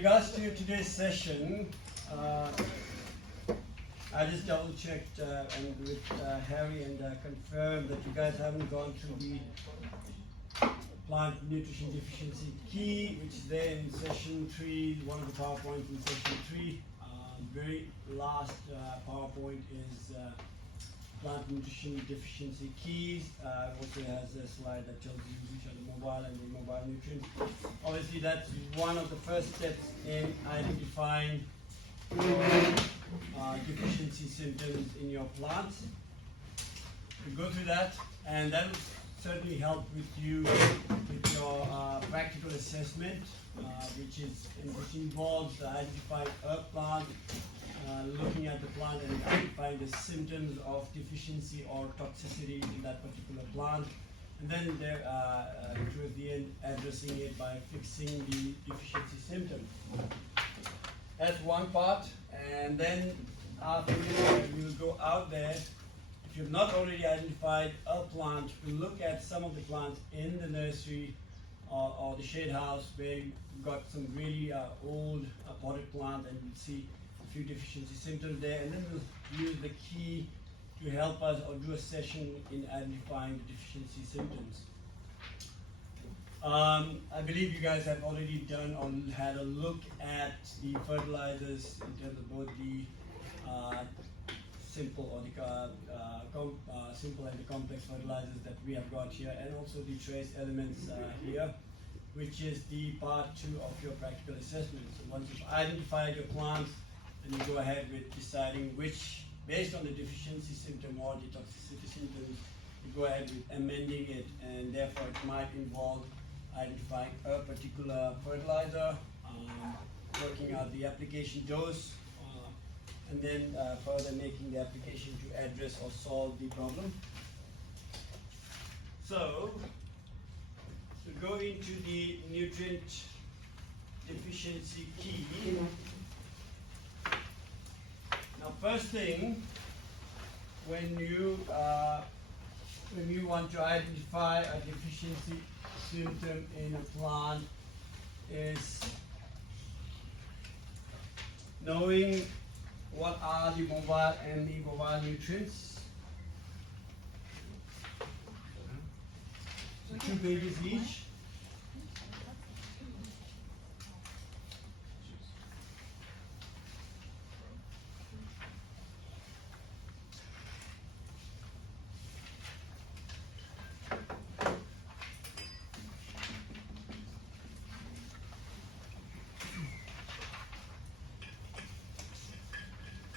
regards to today's session, I just double checked and with Harry and confirmed that you guys haven't gone through the plant nutrition deficiency key, which is there in session 3, one of the PowerPoints in session 3. Very last PowerPoint is plant nutrition deficiency keys. Also has a slide that tells you which are the mobile and the immobile nutrients. Obviously, that's one of the first steps in identifying deficiency symptoms in your plants. We go through that, and that will certainly help with you with your practical assessment, which involves identifying a plant, looking at the plant and identifying the symptoms of deficiency or toxicity in that particular plant, and then towards the end addressing it by fixing the deficiency symptom. That's one part, and then after you will go out there. If you've not already identified a plant, we'll look at some of the plants in the nursery or the shade house where you've got some really old potted plant, and you'll see a few deficiency symptoms there, and then we'll use the key to help us or do a session in identifying the deficiency symptoms. I believe you guys have already done or had a look at the fertilizers in terms of both the simple or the simple and the complex fertilizers that we have got here, and also the trace elements here, which is the part 2 of your practical assessment. So once you've identified your plants, then you go ahead with deciding which, based on the deficiency symptom or the toxicity symptoms, you go ahead with amending it, and therefore it might involve identifying a particular fertilizer, working out the application dose, and then further making the application to address or solve the problem. So, to go into the nutrient deficiency key. Now, first thing, when you want to identify a deficiency symptom in a plant, is knowing what are the mobile and the immobile nutrients. So 2 pages each.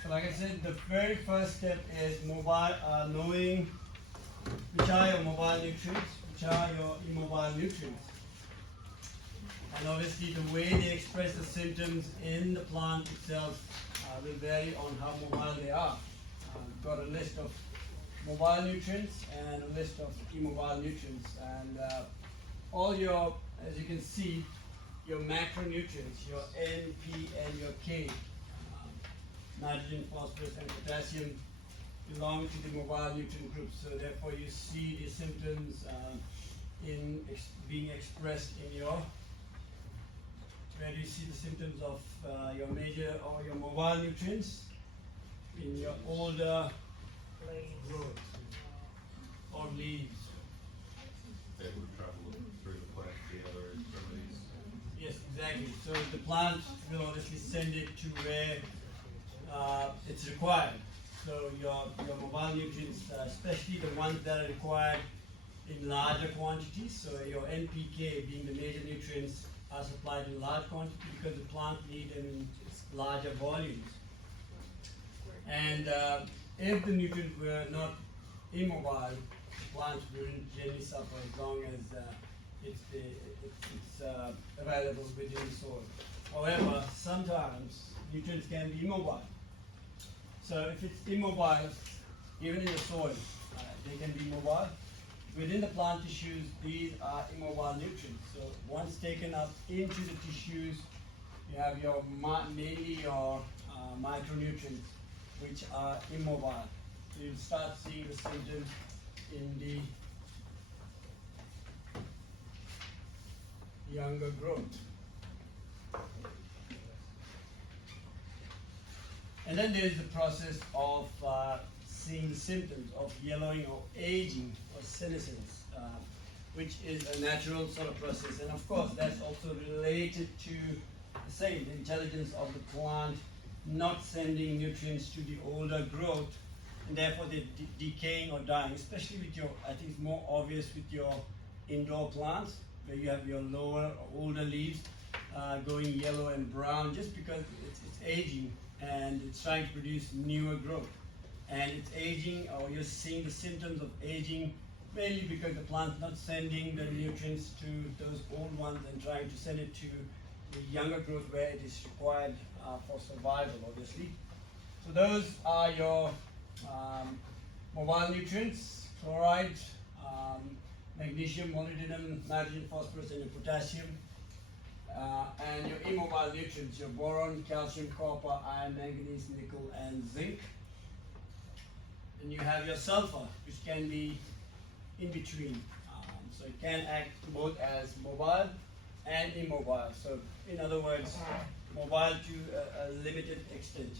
So like I said, the very first step is knowing which are your mobile nutrients, which are your immobile nutrients. And obviously the way they express the symptoms in the plant itself will vary on how mobile they are. We've got a list of mobile nutrients and a list of immobile nutrients. And all your, as you can see, your macronutrients, your N, P, and your K, nitrogen, phosphorus, and potassium, belong to the mobile nutrient group. So therefore you see the symptoms being expressed in your, where do you see the symptoms of your major or your mobile nutrients? In your older growth or leaves. They would travel through the plant to the other extremities. Yes, exactly. So the plant will obviously send it to where it's required. So your mobile nutrients, especially the ones that are required in larger quantities, so your NPK being the major nutrients, are supplied in large quantity because the plant needs them in larger volumes. And if the nutrients were not immobile, the plant wouldn't generally suffer as long as it's available within the soil. However, sometimes nutrients can be immobile. So if it's immobile, even in the soil, they can be mobile. Within the plant tissues, these are immobile nutrients. So once taken up into the tissues, you have your mainly your micronutrients, which are immobile. So you'll start seeing the symptoms in the younger growth. And then there is the process of seeing the symptoms of yellowing or aging or senescence, which is a natural sort of process. And of course, that's also related to the same, the intelligence of the plant not sending nutrients to the older growth, and therefore they're decaying or dying, especially with your, I think it's more obvious with your indoor plants, where you have your lower or older leaves going yellow and brown, just because it's aging and it's trying to produce newer growth. And it's aging, or you're seeing the symptoms of aging, mainly because the plant's not sending the nutrients to those old ones and trying to send it to the younger growth where it is required for survival, obviously. So those are your mobile nutrients: chloride, magnesium, molybdenum, nitrogen, phosphorus, and your potassium. And your immobile nutrients: your boron, calcium, copper, iron, manganese, nickel, and zinc. And you have your sulfur, which can be in between. So it can act both as mobile and immobile. So in other words, mobile to a limited extent.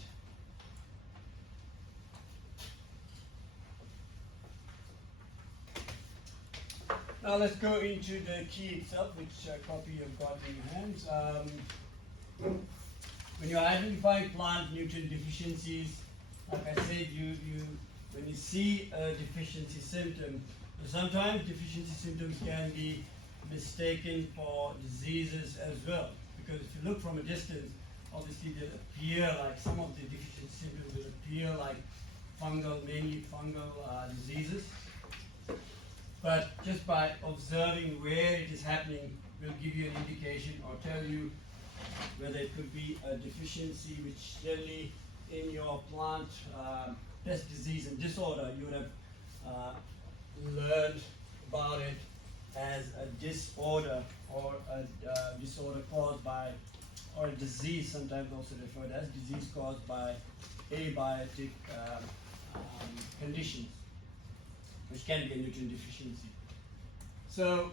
Now let's go into the key itself, which copy you've got in your hands. When you're identifying plant nutrient deficiencies, like I said, when you see a deficiency symptom, sometimes deficiency symptoms can be mistaken for diseases as well. Because if you look from a distance, obviously they appear like, some of the deficiency symptoms will appear like fungal, mainly fungal diseases. But just by observing where it is happening will give you an indication or tell you whether it could be a deficiency, which generally in your plant pest disease and disorder, you would have learned about it as a disorder, or a disorder caused by, or a disease, sometimes also referred as disease caused by abiotic conditions, which can be a nutrient deficiency. So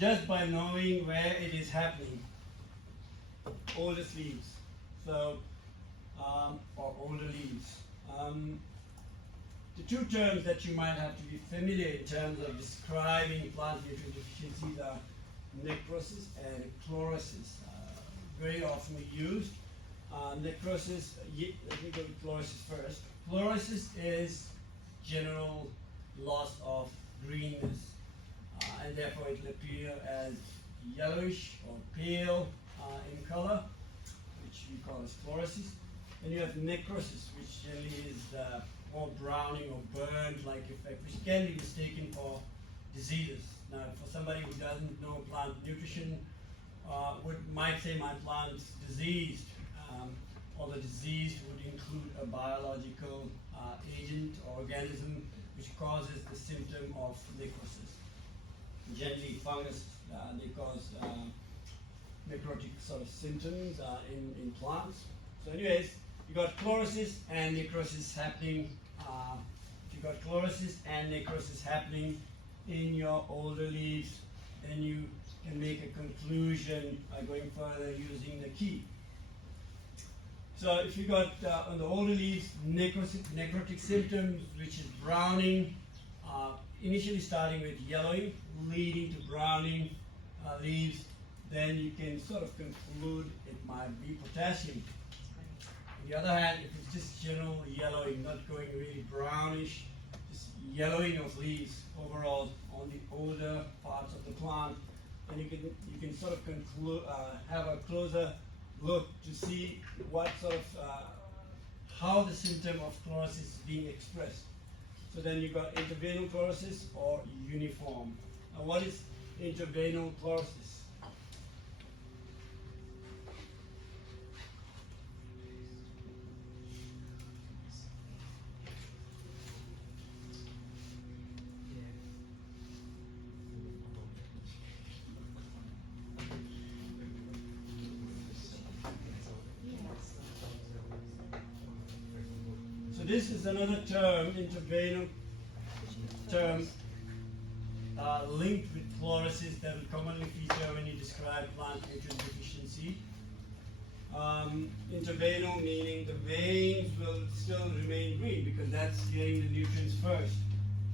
just by knowing where it is happening, oldest leaves, so or older leaves. The two terms that you might have to be familiar in terms of describing plant nutrient deficiencies are necrosis and chlorosis. Very often used. Necrosis, let me go with chlorosis first. Chlorosis is general loss of greenness, and therefore it will appear as yellowish or pale in color, which we call as chlorosis. Then you have necrosis, which generally is more browning or burnt-like effect, which can be mistaken for diseases. Now, for somebody who doesn't know plant nutrition, might say my plant's diseased, or the disease would include a biological agent or organism which causes the symptom of necrosis. Generally, fungus, they cause necrotic sort of symptoms in plants. So anyways, you got chlorosis and necrosis happening. If you got chlorosis and necrosis happening in your older leaves, then you can make a conclusion going further using the key. So if you got on the older leaves necrotic symptoms, which is browning, initially starting with yellowing, leading to browning leaves, then you can sort of conclude it might be potassium. On the other hand, if it's just general yellowing, not going really brownish, just yellowing of leaves overall on the older parts of the plant, then you can sort of conclude, have a closer look to see what sort of how the symptom of chlorosis is being expressed. So then you've got interveinal chlorosis or uniform. Now, what is interveinal chlorosis? This is another term, interveinal term, linked with chlorosis that will commonly feature when you describe plant nutrient deficiency. interveinal, meaning the veins will still remain green because that's getting the nutrients first.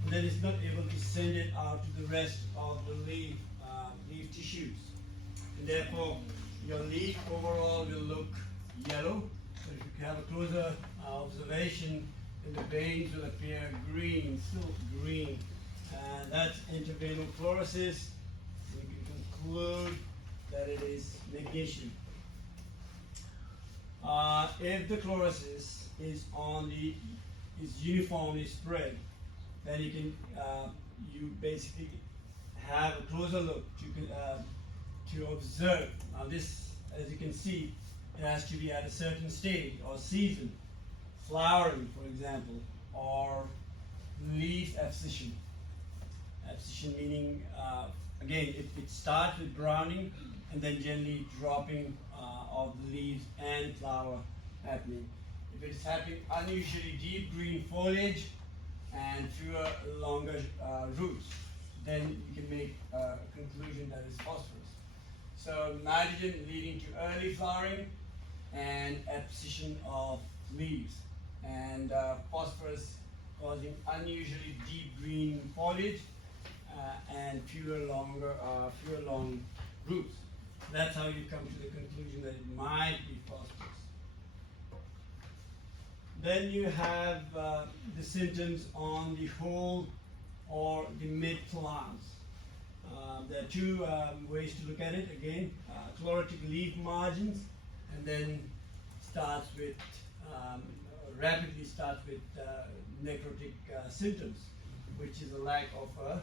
And then it's not able to send it out to the rest of the leaf tissues. And therefore, your leaf overall will look yellow. So if you have a closer observation, then the veins will appear green, still green. And that's interveinal fluorosis. So you can conclude that it is magnesium. If the fluorosis is uniformly spread, then you can you basically have a closer look to observe. Now this, as you can see, it has to be at a certain stage or season, flowering, for example, or leaf abscission. Abscission meaning, again, it starts with browning and then generally dropping of the leaves and flower happening. If it's happening unusually deep green foliage and fewer longer roots, then you can make a conclusion that is phosphorus. So nitrogen leading to early flowering and abscission of leaves, and phosphorus causing unusually deep green foliage and fewer long roots. That's how you come to the conclusion that it might be phosphorus. Then you have the symptoms on the whole or the mid-plants. There are two ways to look at it. Again, chlorotic leaf margins, and then rapidly starts with necrotic symptoms, which is a lack of a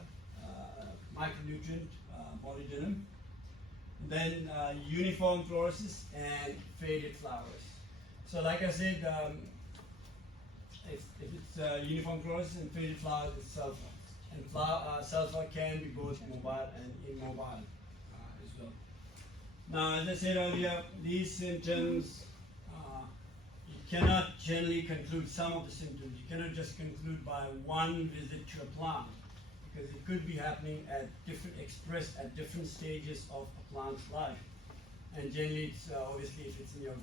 micronutrient, molybdenum. Then uniform fluorosis and faded flowers. So like I said, if it's uniform fluorosis and faded flowers, it's sulfur. And sulfur can be both mobile and immobile as well. Now, as I said earlier, these symptoms, you cannot generally conclude some of the symptoms. You cannot just conclude by one visit to a plant, because it could be happening expressed at different stages of a plant's life. And generally, it's obviously if it's in your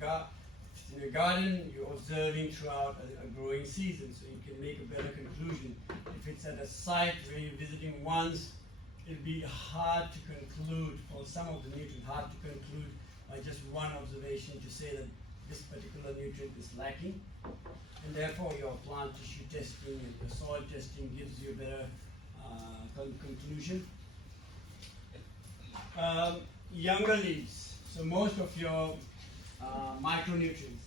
garden, you're observing throughout a growing season, so you can make a better conclusion. If it's at a site where you're visiting once, it'd be hard to conclude, for some of the nutrients, hard to conclude by just one observation to say that this particular nutrient is lacking. And therefore, your plant tissue testing and your soil testing gives you a better conclusion. Younger leaves. So most of your micronutrients,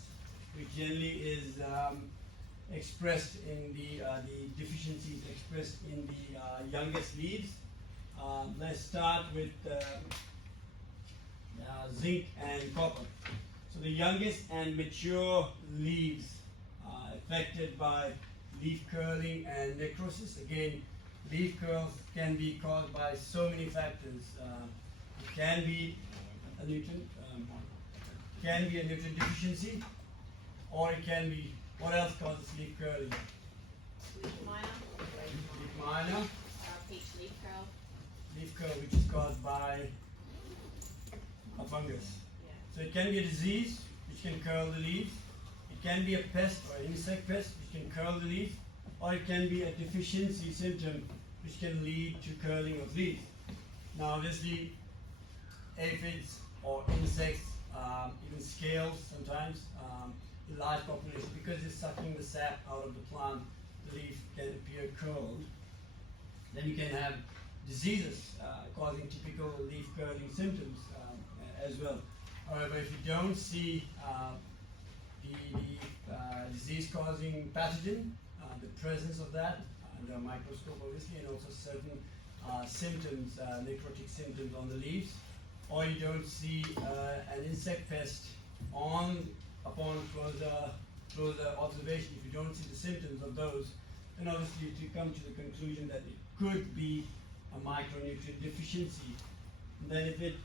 which generally is expressed in the deficiencies expressed in the youngest leaves. Let's start with zinc and copper. So the youngest and mature leaves are affected by leaf curling and necrosis. Again, leaf curls can be caused by so many factors. It can be a nutrient deficiency, or it can be, what else causes leaf curling? Leaf Minor, peach leaf curl. leaf curl, which is caused by a fungus. Yeah. So it can be a disease which can curl the leaves. It can be a pest or an insect pest which can curl the leaves, or it can be a deficiency symptom which can lead to curling of leaves. Now obviously aphids or insects, even scales sometimes, in large populations, because it's sucking the sap out of the plant, the leaf can appear curled. Then you can have diseases causing typical leaf curling symptoms as well. However, if you don't see the disease-causing pathogen, the presence of that under a microscope obviously, and also certain symptoms, necrotic symptoms on the leaves, or you don't see an insect pest upon closer observation, if you don't see the symptoms of those, then obviously to come to the conclusion that it could be a micronutrient deficiency. And then if it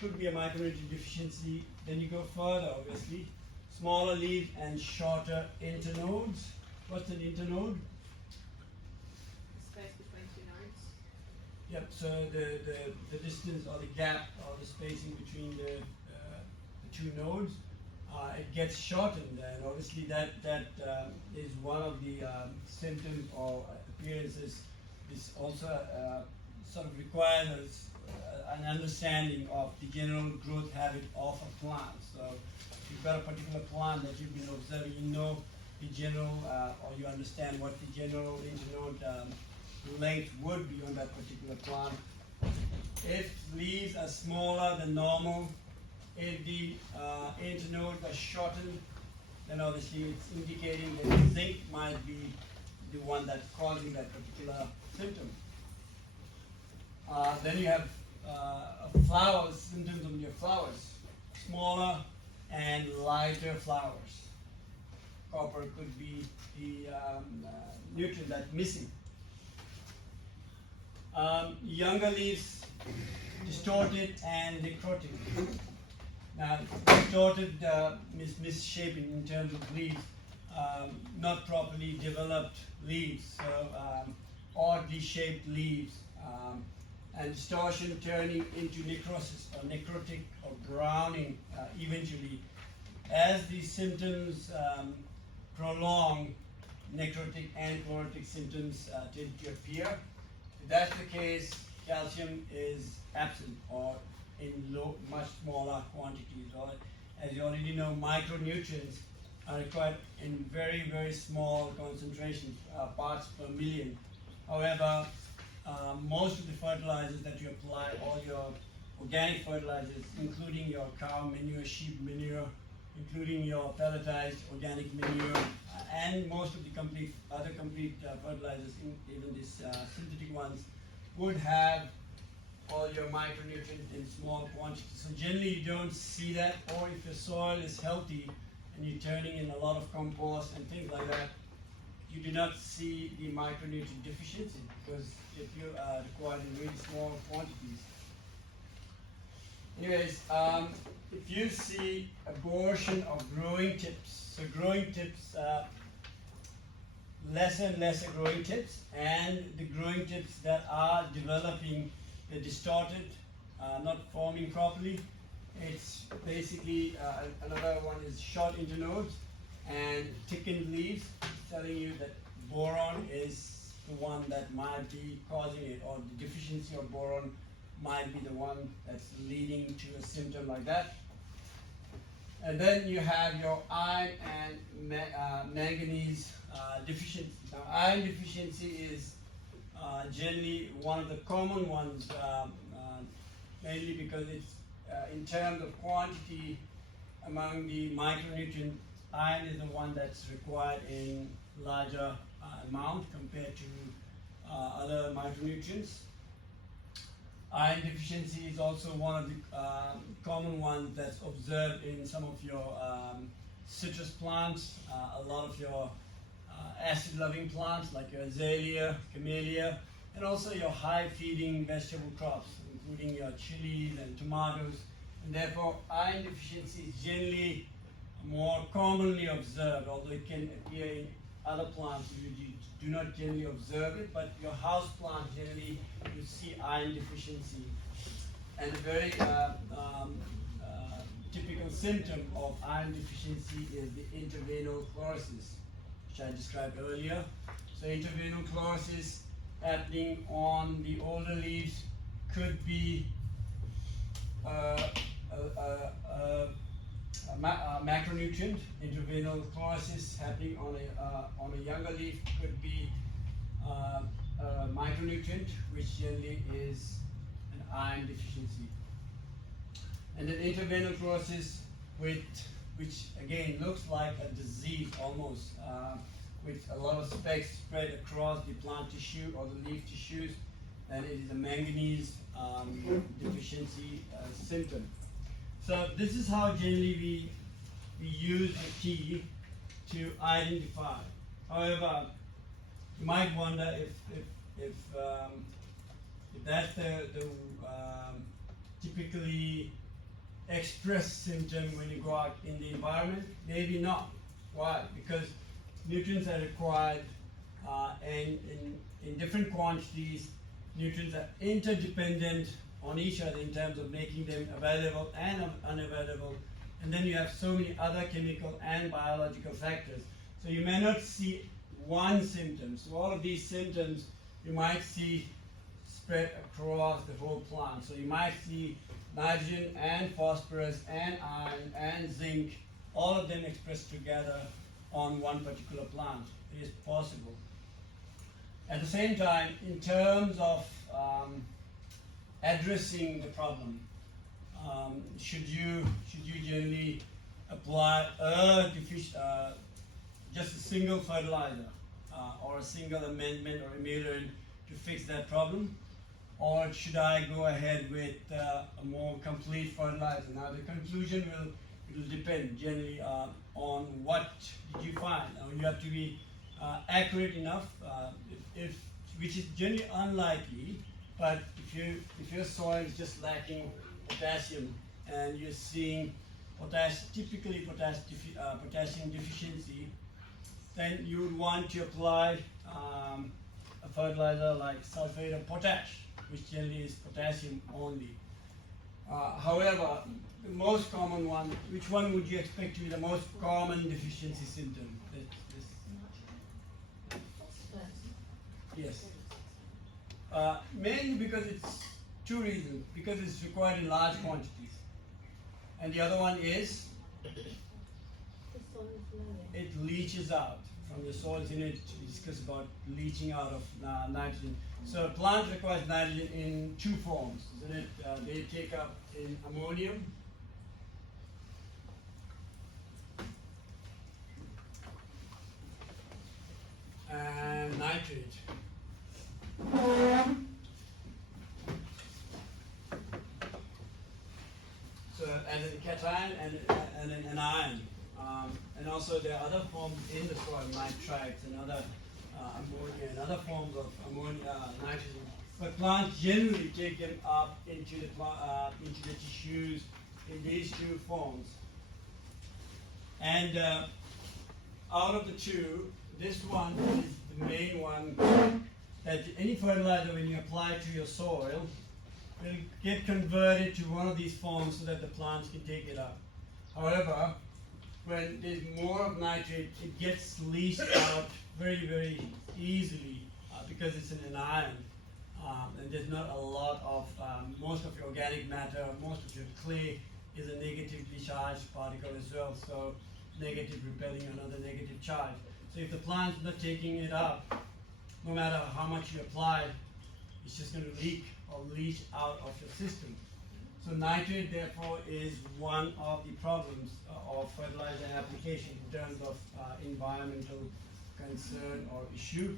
could be a micronutrient deficiency, then you go further obviously. Smaller leaves and shorter internodes. What's an internode? Space between two nodes. Yep, so the distance or the gap or the spacing between the two nodes. it gets shortened, and obviously that is one of the symptoms or appearances. This also sort of requires an understanding of the general growth habit of a plant. So if you've got a particular plant that you've been observing, you know the general, or you understand what the general internode length would be on that particular plant. If leaves are smaller than normal, if the internodes are shortened, then obviously it's indicating that zinc might be the one that's causing that particular symptom. Then you have flowers, symptoms on your flowers, smaller and lighter flowers. Copper could be the nutrient that's missing. Younger leaves, distorted and necrotic. Now, distorted means misshapen in terms of leaves, not properly developed leaves, so oddly shaped leaves, and distortion turning into necrosis or necrotic or browning eventually. As these symptoms prolong, necrotic and chlorotic symptoms tend to appear. If that's the case, calcium is absent or in much smaller quantities. Or, as you already know, micronutrients are required in very, very small concentrations, parts per million. However, most of the fertilizers that you apply, all your organic fertilizers, including your cow manure, sheep manure, including your pelletized organic manure, and most of the other complete fertilizers, even these synthetic ones, would have all your micronutrients in small quantities. So generally you don't see that, or if your soil is healthy and you're turning in a lot of compost and things like that, you do not see the micronutrient deficiency, because if you are required in really small quantities. Anyways, if you see abortion of growing tips, so growing tips, lesser and lesser growing tips, and the growing tips that are developing, they're distorted, not forming properly. It's basically another one is short internodes and thickened leaves, telling you that boron is the one that might be causing it, or the deficiency of boron might be the one that's leading to a symptom like that. And then you have your iron and manganese deficiency. Now, iron deficiency is generally one of the common ones, mainly because it's in terms of quantity among the micronutrients, iron is the one that's required in larger amount compared to other micronutrients. Iron deficiency is also one of the common ones that's observed in some of your citrus plants, a lot of your acid-loving plants like your azalea, camellia, and also your high-feeding vegetable crops, including your chilies and tomatoes. And therefore, iron deficiency is generally more commonly observed, although it can appear in other plants. You do not generally observe it, but your house plant generally you see iron deficiency. And a very typical symptom of iron deficiency is the interveinal chlorosis, which I described earlier. So interveinal chlorosis happening on the older leaves could be macronutrient. Interveinal chlorosis happening on a younger leaf could be a micronutrient, which generally is an iron deficiency. And then interveinal chlorosis, which again looks like a disease almost, with a lot of specks spread across the plant tissue or the leaf tissues, then it is a manganese deficiency symptom. So this is how generally we use the key to identify. However, you might wonder if that's the typically expressed symptom when you go out in the environment. Maybe not. Why? Because nutrients are required and in different quantities. Nutrients are interdependent on each other in terms of making them available and unavailable and then you have so many other chemical and biological factors. So you may not see one symptom. So all of these symptoms you might see spread across the whole plant. So you might see nitrogen and phosphorus and iron and zinc, all of them expressed together on one particular plant. It is possible. At the same time, in terms of addressing the problem, should you generally apply just a single fertilizer or a single amendment or ameliorant to fix that problem? Or should I go ahead with a more complete fertilizer? Now the conclusion will depend generally on what did you find. You have to be accurate enough, which is generally unlikely. But if your soil is just lacking potassium and you're seeing typically potassium deficiency, then you would want to apply a fertilizer like sulfate of potash, which generally is potassium only. However, the most common one, which one would you expect to be the most common deficiency symptom? Yes. Mainly because it's two reasons. Because it's required in large quantities. And the other one is it leaches out from the soils in it. We discussed about leaching out of nitrogen. So a plant requires nitrogen in two forms, isn't it? They take up in ammonium and nitrate. So as a cation and an ion. And also there are other forms in the soil, nitrites and other ammonia and other forms of ammonia, nitrogen. But plants generally take them up into the tissues in these two forms. And out of the two, this one is the main one that any fertilizer when you apply to your soil will get converted to one of these forms so that the plants can take it up. However, when there's more of nitrate, it gets leached out very, very easily because it's an anion. And there's not a lot of, most of your organic matter, most of your clay is a negatively charged particle as well, so negative repelling another negative charge. So if the plant's not taking it up, no matter how much you apply, it's just going to leak or leach out of your system. So nitrate, therefore, is one of the problems of fertilizer application in terms of environmental concern or issue.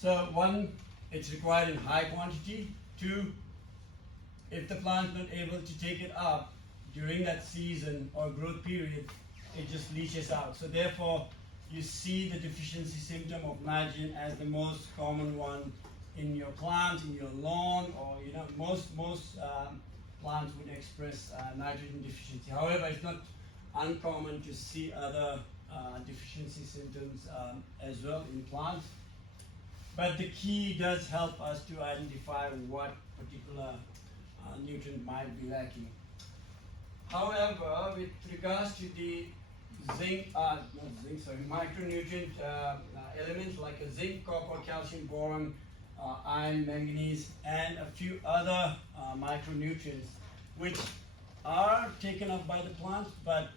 So one, it's required in high quantity. Two, if the plant's not able to take it up during that season or growth period, it just leaches out. So therefore, you see the deficiency symptom of nitrogen as the most common one in your plant, in your lawn, or most plants would express nitrogen deficiency. However, it's not uncommon to see other deficiency symptoms as well in plants. But the key does help us to identify what particular nutrient might be lacking. However, with regards to the micronutrient elements like a zinc, copper, calcium, boron, iron, manganese, and a few other micronutrients which are taken up by the plant, but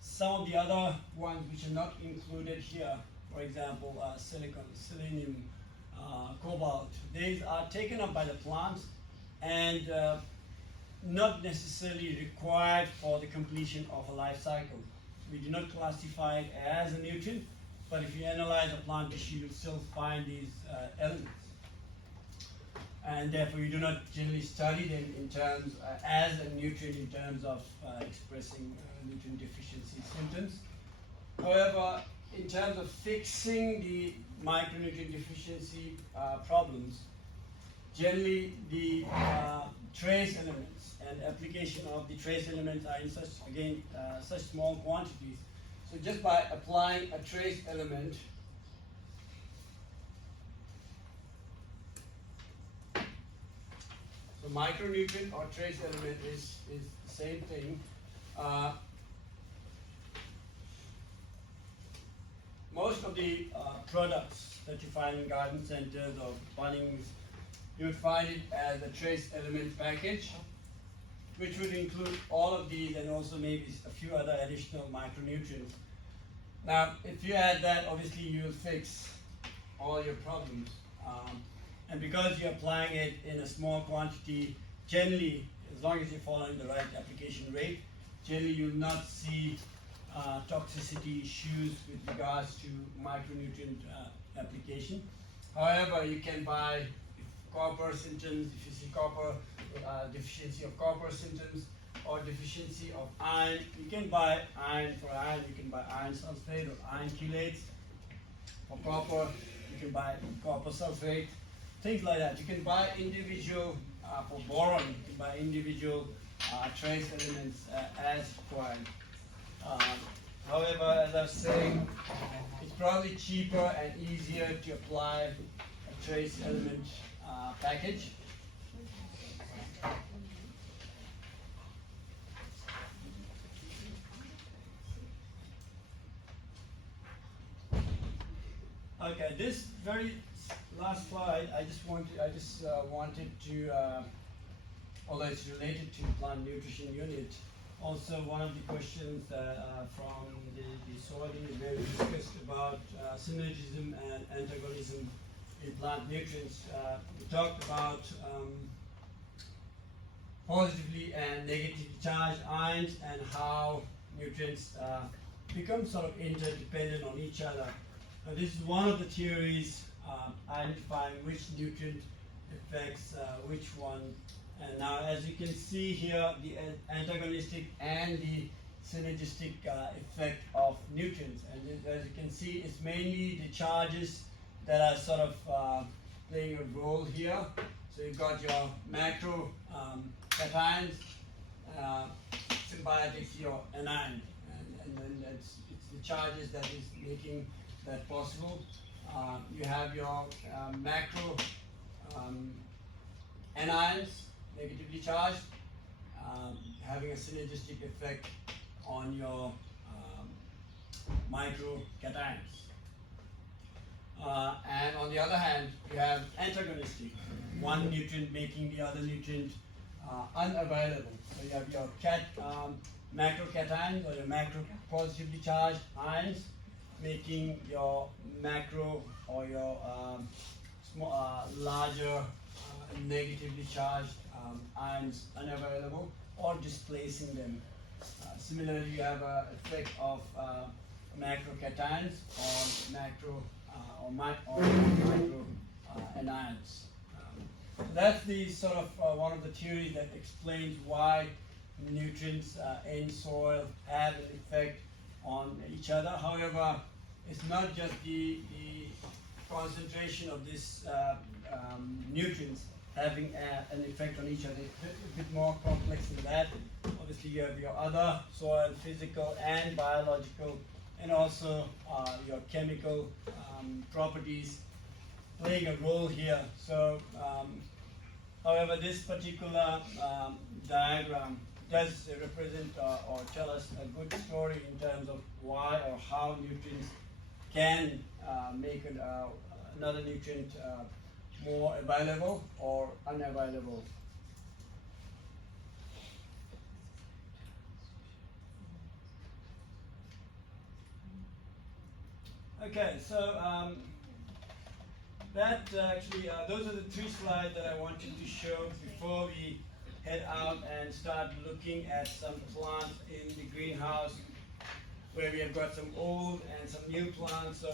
some of the other ones which are not included here, for example, silicon, selenium, cobalt, these are taken up by the plants and not necessarily required for the completion of a life cycle. We do not classify it as a nutrient, but if you analyze a plant tissue, you'll still find these elements. And therefore, you do not generally study them in terms as a nutrient in terms of expressing nutrient deficiency symptoms. However, in terms of fixing the micronutrient deficiency problems, generally the trace elements and application of the trace elements are in such small quantities. So just by applying a trace element, The micronutrient or trace element is the same thing. Most of the products that you find in garden centers or Bunnings, you would find it as a trace element package, which would include all of these and also maybe a few other additional micronutrients. Now, if you add that, obviously you'll fix all your problems. And because you're applying it in a small quantity, generally, as long as you're following the right application rate, generally you'll not see toxicity issues with regards to micronutrient application. However, you can buy copper symptoms, if you see copper, deficiency of copper symptoms, or deficiency of iron. You can buy iron for iron, you can buy iron sulfate or iron chelates. For copper, you can buy copper sulfate, things like that. You can buy individual, for boron, you can buy individual trace elements as required. However, as I was saying, it's probably cheaper and easier to apply a trace element package. Okay, this very last slide, I just wanted to, although it's related to plant nutrition unit, also one of the questions from the soiling is where we discussed about synergism and antagonism in plant nutrients. We talked about positively and negatively charged ions and how nutrients become sort of interdependent on each other. This is one of the theories identifying which nutrient affects which one. And now, as you can see here, the antagonistic and the synergistic effect of nutrients. And as you can see, it's mainly the charges that are sort of playing a role here. So you've got your macro cations, symbiotics, your anion, and then it's the charges that is making that possible. You have your macro anions, negatively charged, having a synergistic effect on your micro cations. And on the other hand, you have antagonistic, one nutrient making the other nutrient unavailable. So you have your macro cations or your macro positively charged ions making your macro or your larger negatively charged ions unavailable or displacing them. Similarly, you have an effect of macro cations on macro or micro anions. So that's the sort of one of the theories that explains why nutrients in soil have an effect on each other. However, it's not just the concentration of these nutrients having an effect on each other. It's a bit more complex than that. Obviously, you have your other soil, physical and biological, and also your chemical properties playing a role here. So, however, this particular diagram does represent or tell us a good story in terms of why or how nutrients can make another nutrient more available or unavailable. Okay, so that actually, those are the three slides that I wanted to show before we head out and start looking at some plants in the greenhouse, where we have got some old and some new plants. So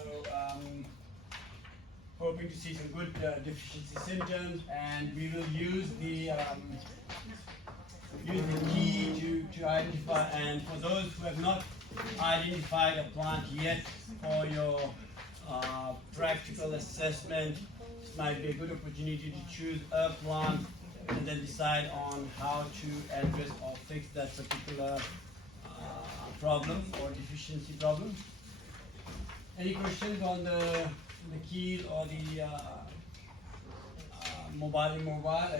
hoping to see some good deficiency symptoms, and we will use the key to identify. And for those who have not identified a plant yet for your practical assessment, this might be a good opportunity to choose a plant and then decide on how to address or fix that particular problem or deficiency problem. Any questions on the keys or the mobile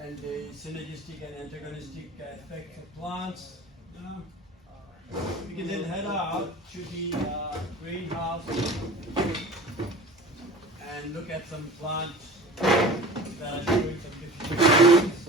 and the synergistic and antagonistic effects of plants. You know. We can then head out to the greenhouse and look at some plants that are showing some different